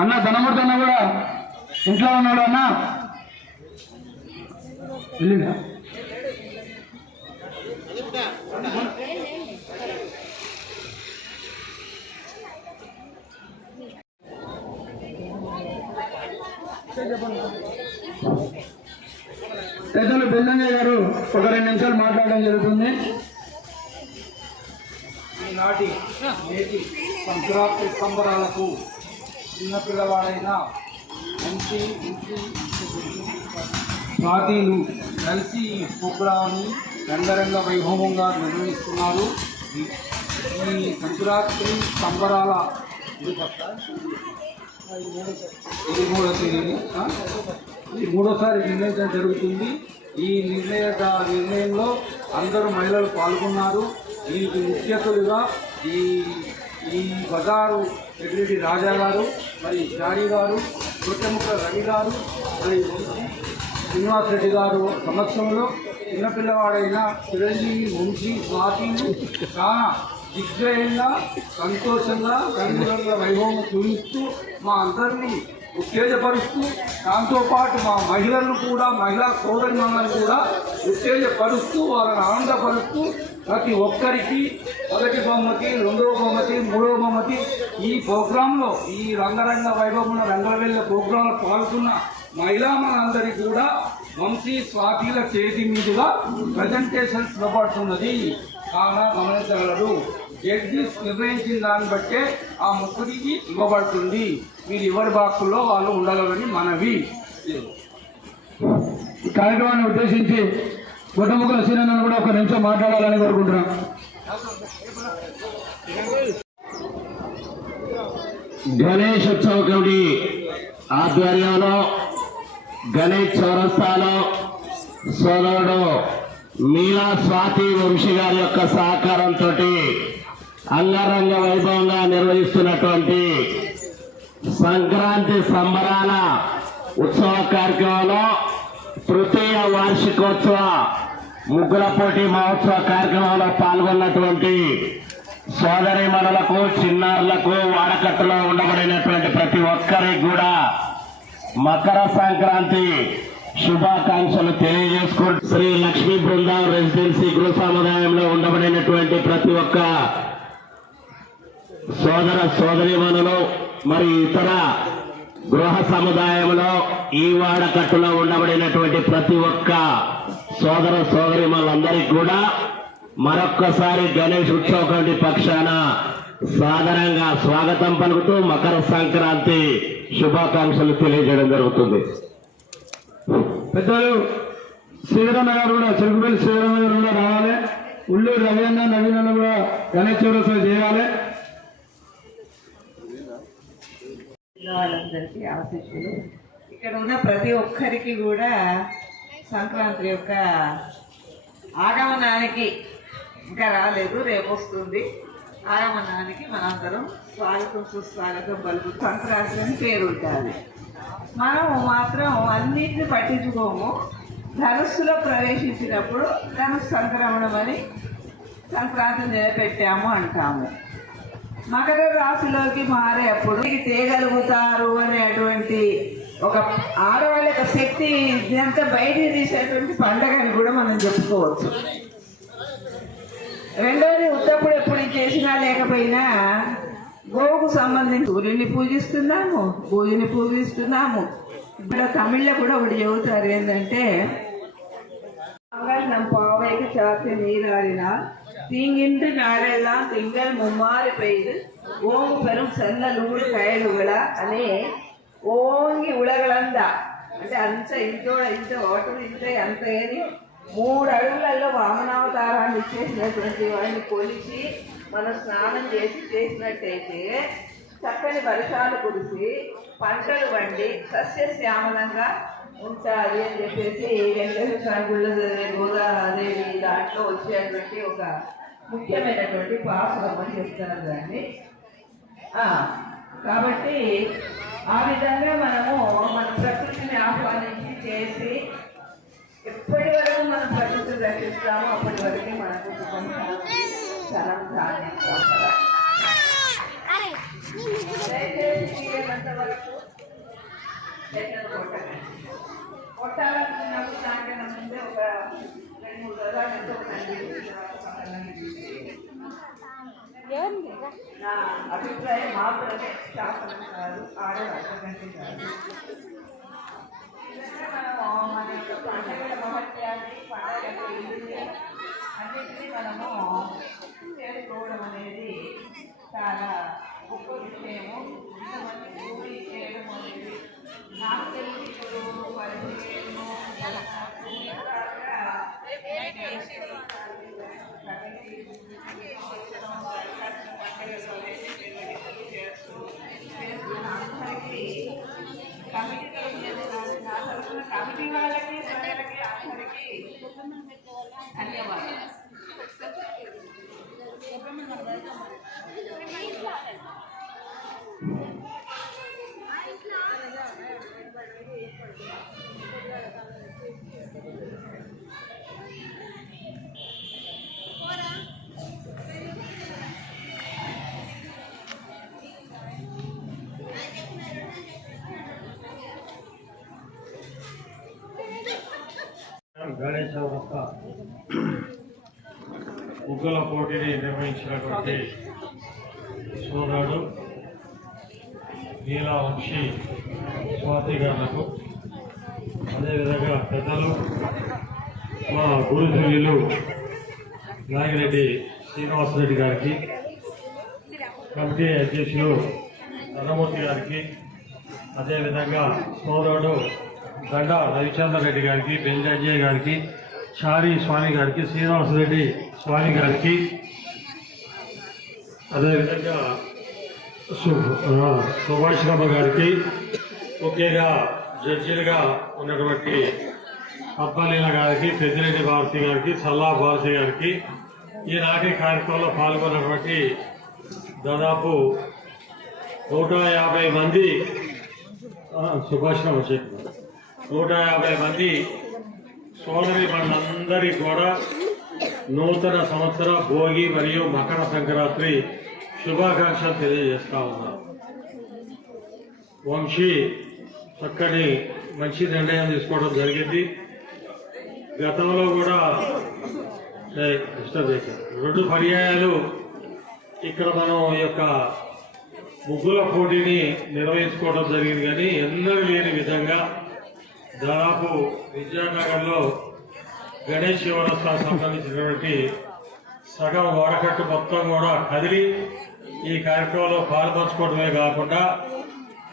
అన్న ధనమూర్తి అన్న కూడా ఇంట్లో ఉన్నాడు అన్న వెళ్ళిందా పెద్దలు బెల్లంగయ్య గారు ఒక 2 నిమిషాలు మాట్లాడడం జరుగుతుంది. ఈనాటి నేటి సంక్రాంతి సంబరాలకు చిన్నపిల్లవాడైన మంచి స్వాతీలు కలిసి ఈ ప్రోగ్రాంని రంగరంగ వైభవంగా నిర్వహిస్తున్నారు. ఈ సంక్రాంతి సంబరాల ఇది మూడోసారి నిర్ణయించడం జరుగుతుంది. ఈ నిర్ణయంలో అందరూ మహిళలు పాల్గొన్నారు. దీనికి ముఖ్యతులుగా ఈ బజారు సెక్రటరీ రాజా గారు, మరి జానీ గారు, కొత్తముఖ రవి గారు, మరి శ్రీనివాస్ రెడ్డి గారు సమక్షంలో చిన్నపిల్లవాడైన చిరంజీవి వంశీ స్వాతిని చాలా దిగ్విజయంగా సంతోషంగా రంగురంగుల వైభవం చూపిస్తూ మా అందరినీ ఉత్తేజపరుస్తూ దాంతోపాటు మా మహిళలను కూడా మహిళా సోదరిమణులను కూడా ఉత్తేజపరుస్తూ వాళ్ళని ఆనందపరుస్తూ ప్రతి ఒక్కరికి మొదటి బహుమతి, రెండవ బహుమతి, మూడవ బహుమతి ఈ ప్రోగ్రాంలో ఈ రంగరంగ వైభవం రంగవెల్ల ప్రోగ్రాంలో పాల్గొన్న మహిళామణులందరికీ కూడా వంశీ స్వాతిల చేతి మీదుగా ప్రజెంటేషన్స్ ఇవ్వబడుతున్నది. కాగా గమనించగలరు. జడ్జిస్ నిర్ణయించిన దాన్ని బట్టే ఆ ముగ్గురికి ఇవ్వబడుతుంది. మీరు ఎవరి బాక్సుల్లో వాళ్ళు ఉండగలని మనవి. ఈ కార్యక్రమాన్ని ఉద్దేశించి గుట్టముక్కల సీనన్న కూడా 1 నిమిషం మాట్లాడాలని కోరుకుంటున్నాం. గణేష్ ఉత్సవ కమిటీ ఆధ్వర్యంలో గణేష్ చౌరస్తాలో సోదరుడు మీలా స్వాతి వంశీ గారి యొక్క సహకారంతో అంగరంగ వైభవంగా నిర్వహిస్తున్నటువంటి సంక్రాంతి సంబరాల ఉత్సవ కార్యక్రమంలో తృతీయ వార్షికోత్సవ ముగ్గుల పోటీ మహోత్సవ కార్యక్రమంలో పాల్గొన్నటువంటి సోదరీమణులకు, చిన్నారులకు, వాడకట్టులో ఉండబడినటువంటి ప్రతి ఒక్కరికి కూడా మకర సంక్రాంతి శుభాకాంక్షలు తెలియజేసుకుంటూ శ్రీ లక్ష్మీ బృందం రెసిడెన్సీ గృహ సముదాయంలో ఉండబడినటువంటి ప్రతి ఒక్క సోదరీమణులు మరి ఇతర గృహ సముదాయంలో ఈ వాడకట్టులో ఉండబడినటువంటి ప్రతి ఒక్క సోదరీమణులందరికీ కూడా మరొక్కసారి గణేష్ ఉత్సవ కమిటీ పక్షాన సాధారణంగా స్వాగతం పలుకుతూ మకర సంక్రాంతి శుభాకాంక్షలు తెలియజేయడం జరుగుతుంది. పెద్దలు శ్రీధరన్న గారు కూడా చెరుకుపల్లి శ్రీధరన్న గారు కూడా రావాలి. ఉల్లూరు రవి అన్న, నవీన్ అన్న కూడా గణేష్ చౌరస్తా చేయాలి. వాళ్ళందరికీ ఆశీస్సులు. ఇక్కడ ఉన్న ప్రతి ఒక్కరికి కూడా సంక్రాంతి యొక్క ఆగమనానికి ఇంకా రాలేదు, రేపు వస్తుంది. ఆగమనానికి మనందరం స్వాగతం సుస్వాగతం పలుకు. సంక్రాంతి అని పేరు ఉంటుంది. మనం మాత్రం అన్నింటిని పట్టించుకోము. ధనుస్సులో ప్రవేశించినప్పుడు ధనుస్సు సంక్రమణం అని సంక్రాంతి నిలబెట్టాము అంటాము. మకర రాశిలోకి మారేప్పుడు తేగలుగుతారు అనేటువంటి ఒక ఆడవాళ్ళ యొక్క శక్తి ఇదంతా బయటికి తీసేటువంటి పండగ అని కూడా మనం చెప్పుకోవచ్చు. రెండోది ఉత్తప్పుడు ఎప్పుడు చేసినా లేకపోయినా గోవుకు సంబంధించి సూర్యుని పూజిస్తున్నాము, భూమిని పూజిస్తున్నాము. ఇక్కడ తమిళ్లో కూడా ఒకటి చెబుతారు ఏంటంటే நம் பாவைக்கு சாத்தி நீராடினால் தீங்கின்றி நாளெல்லாம் திங்கள் மும்மாறு பெய்து ஓங்கு பெரும் சென்னலூடு కయలుగల అనే ఓంగి ఉలగలందా అంటే అంత ఇంత ఓటలు అంత ఏది 3 అడుగులలో వామనావతారాన్ని ఇచ్చేసినటువంటి వాడిని కొలిచి మనం స్నానం చేసినట్టయితే చక్కని వర్షాలు కురిసి పంటలు పండి సస్యశ్యామలంగా ఉంటాది అని చెప్పేసి వెంకటేశ్వర స్వామి గుళ్ళ గోదాదేవి దాంట్లో వచ్చేటువంటి ఒక ముఖ్యమైనటువంటి పాసురం అని చెప్తున్నారు దాన్ని. కాబట్టి ఆ విధంగా మనము మన ప్రకృతిని ఆహ్వానించి చేసి ఎప్పటి వరకు మనం ప్రకృతిని రక్షిస్తామో అప్పటి వరకే మనకు ధనం ధాన్యం దయచేసి వీళ్ళంత వరకు కొట్టాలనుకున్నప్పుడు దానికన్నా ముందే ఒక 2-3 గదాలు ఎంతో నా అభిప్రాయం మాత్రమే, శాసనం కాదు, ఆడవాళ్ళకంటే కాదు. మనము మన యొక్క పండుగల మహత్యాన్ని, పండుగ అన్నింటినీ మనము చేసుకోవడం అనేది చాలా గొప్ప విషయము. ఇంతమంది పూరి చేయడం అనేది నాకు తెలిసి ఇప్పుడు 15 కమిటీ వాళ్ళకి ప్రజలకి అందరికీ ధన్యవాదాలు. గణేష్ వ్యవస్థ ముగ్గుల పోటీని నిర్వహించినటువంటి సోదరుడు నీలా వంశీ స్వాతి గారులకు, అదేవిధంగా పెద్దలు మా గురుజులు నాగిరెడ్డి శ్రీనివాసరెడ్డి గారికి, కమిటీ అధ్యక్షులు ధనమూర్తి గారికి, అదేవిధంగా సోదరుడు గండ రవిచంద్రరెడ్డి గారికి, బెంజయ్య గారికి, చారి స్వామి గారికి, శ్రీనివాసరెడ్డి స్వామి గారికి, అదేవిధంగా సుభాష్ బాబు గారికి, ముఖ్యంగా జడ్జిలుగా ఉన్నటువంటి అబ్బాలీల గారికి, పెద్దిరెడ్డి భారతి గారికి, సల్లా భారతి గారికి, ఈనాటి కార్యక్రమంలో పాల్గొన్నటువంటి దాదాపు 150 మంది సుభాష్ బాబు 150 మంది సోదరి మనందరికీ కూడా నూతన సంవత్సర భోగి మరియు మకర సంక్రాంతి శుభాకాంక్షలు తెలియజేస్తా ఉన్నాం. వంశీ చక్కని మంచి నిర్ణయం తీసుకోవడం జరిగింది. గతంలో కూడా 2 పర్యాయాలు ఇక్కడ మనం ఈ యొక్క ముగ్గుల పోటీని నిర్వహించుకోవడం జరిగింది. కానీ ఎన్నడూ లేని విధంగా దాదాపు విజయనగర్లో గణేష్ వ్యవస్థ సంబంధించినటువంటి సగం వాడకట్టు మొత్తం కూడా కదిలి ఈ కార్యక్రమంలో పాల్పంచుకోవడమే కాకుండా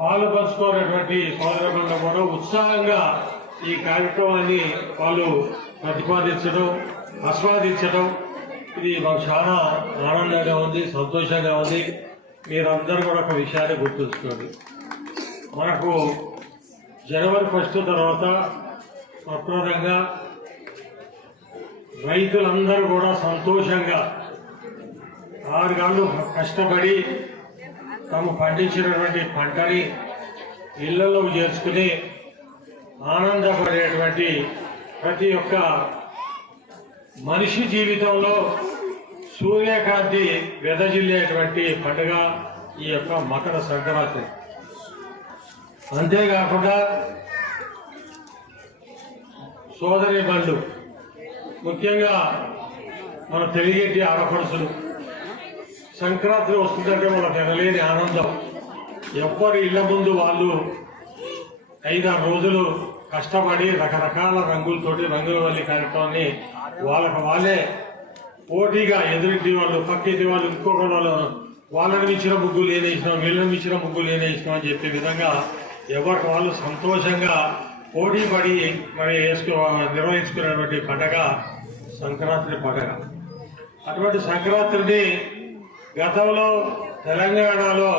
పాల్పంచుకోనటువంటి సోదరులు కూడా ఉత్సాహంగా ఈ కార్యక్రమాన్ని వాళ్ళు ప్రతిపాదించడం, ఆస్వాదించడం, ఇది మాకు చాలా ఆనందంగా ఉంది, సంతోషంగా ఉంది. మీరందరూ కూడా ఒక విషయాన్ని గుర్తుంచుకోండి. మనకు జనవరి 1 తర్వాత ప్రప్రదంగా రైతులందరూ కూడా సంతోషంగా 6 గంటలు కష్టపడి తాము పండించినటువంటి పంటని ఇళ్లలో చేర్చుకుని ఆనందపడేటువంటి ప్రతి ఒక్క మనిషి జీవితంలో సూర్యకాంతి వెదజిల్లేటువంటి పండుగ ఈ యొక్క మకర సంక్రాంతి. అంతేకాకుండా సోదరి బంధు, ముఖ్యంగా మన తెలియజేటి ఆడపడుచులు సంక్రాంతి వస్తుందంటే వాళ్ళకి ఎనలేని ఆనందం. ఎవ్వరి ఇళ్ల ముందు వాళ్ళు 5-6 రోజులు కష్టపడి రకరకాల రంగులతోటి రంగులవల్లి కార్యక్రమాన్ని వాళ్ళే పోటీగా ఎదురింటి వాళ్ళు, పక్కింటి వాళ్ళు, ఇంకొక వాళ్ళని మించిన ముగ్గులు ఏనేసినాం, వీళ్ళని మించిన ముగ్గులు ఏనేసినాం అని చెప్పే విధంగా ఎవరికి వాళ్ళు సంతోషంగా పోటీ పడి మరి నిర్వహించుకునేటువంటి పండగ సంక్రాంతి పండగ. అటువంటి సంక్రాంతిని గతంలో తెలంగాణలో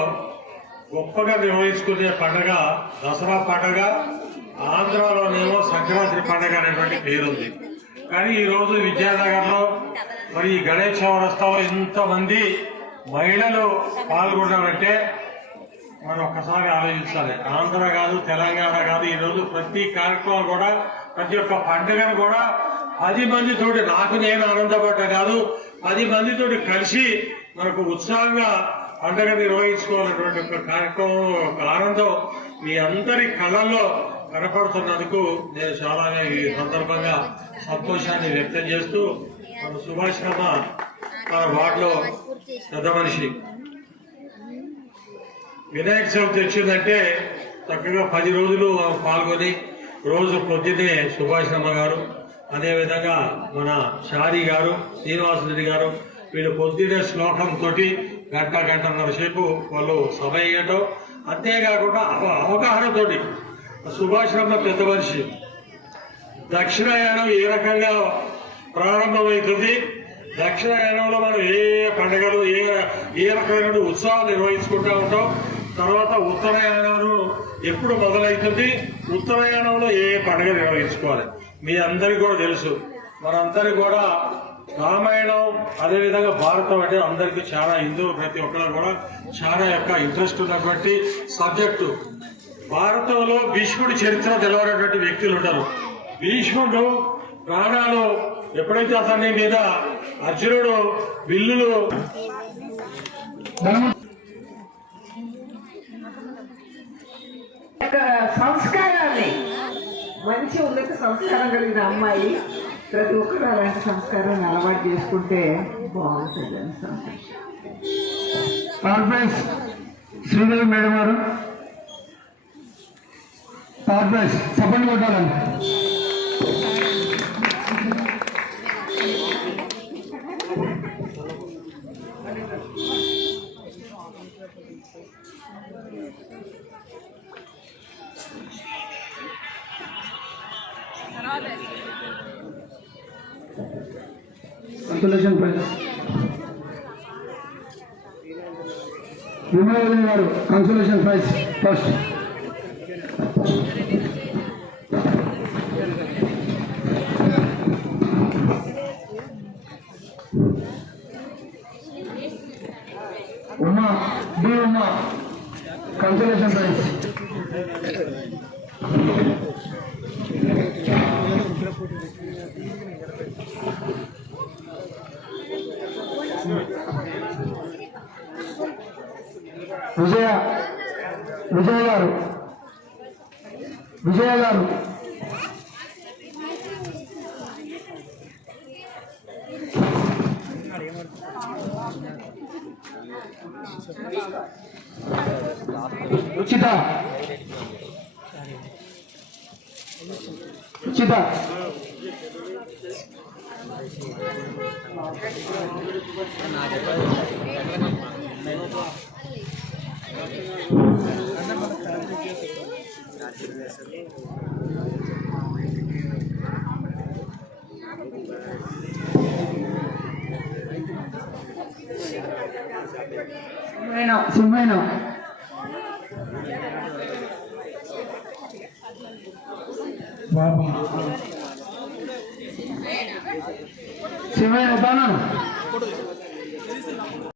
గొప్పగా నిర్వహించుకునే పండగ దసరా పండగ, ఆంధ్రాలోనేమో సంక్రాంతి పండగ అనేటువంటి పేరుంది. కానీ ఈరోజు విద్యానగర్లో మరి గణేష్ చౌరస్తాలో ఇంతమంది మహిళలు పాల్గొన్నారంటే మనం ఒక్కసారి ఆలోచించాలి. ఆంధ్ర కాదు, తెలంగాణ కాదు, ఈరోజు ప్రతి కార్యక్రమం కూడా, ప్రతి ఒక్క పండుగను కూడా 10 మందితోటి, నాకు నేను ఆనందపడ్డా కాదు, 10 మందితోటి కలిసి మనకు ఉత్సాహంగా పండుగ నిర్వహించుకోవాలన్నటువంటి ఒక కార్యక్రమం, ఒక ఆనందం మీ అందరి కళల్లో కనపడుతున్నందుకు నేను చాలా ఈ సందర్భంగా సంతోషాన్ని వ్యక్తం చేస్తూ, మన సుభాష్ శర్మ మన వార్డులో పెద్ద మనిషి, వినాయక చవితి వచ్చిందంటే చక్కగా 10 రోజులు పాల్గొని రోజు పొద్దున్నే సుభాష్ శర్మ గారు, అదేవిధంగా మన షారీ గారు, శ్రీనివాసరెడ్డి గారు వీళ్ళు పొద్దున్నే శ్లోకంతో గంటన్నర సేపు వాళ్ళు సభ వేయటం, అంతేకాకుండా అవగాహనతోటి సుభాష్ శర్మ పెద్ద మనిషి దక్షిణాయనం ఏ రకంగా ప్రారంభమవుతుంది, దక్షిణాయనంలో మనం ఏ పండుగలు ఏ రకమైన ఉత్సవాలు నిర్వహించుకుంటూ ఉంటాం, తర్వాత ఉత్తరాయణం ఎప్పుడు మొదలవుతుంది, ఉత్తరాయణంలో ఏ పండుగ నిర్వహించుకోవాలి మీ అందరికీ కూడా తెలుసు. మనందరికీ కూడా రామాయణం అదేవిధంగా భారతం అంటే అందరికీ చాలా హిందూ ప్రతి ఒక్కరు కూడా చాలా యొక్క ఇంట్రెస్ట్ ఉన్నటువంటి సబ్జెక్టు. భారతంలో భీష్ముడి చరిత్ర తెలవనటువంటి వ్యక్తులు ఉంటారు. భీష్ముడు ప్రాణాలు ఎప్పుడైతే అతని మీద అర్జునుడు విల్లులు సంస్కారాన్ని, మంచి ఉన్నత సంస్కారం కలిగిన అమ్మాయి ప్రతి ఒక్కరు అలాంటి సంస్కారాన్ని అలవాటు చేసుకుంటే బాగుంటుంది అని సంతోషం. కార్పొరేట్ శ్రీదేవి మేడం గారు, కార్పొరేట్ చెప్పండి కొట్టాలండి. కన్సలేషన్ ప్రైజ్ విమలాదేవి గారు, consolation prize first. Uma consolation prize. Vijaya గారు రుచిత సింహైన తాను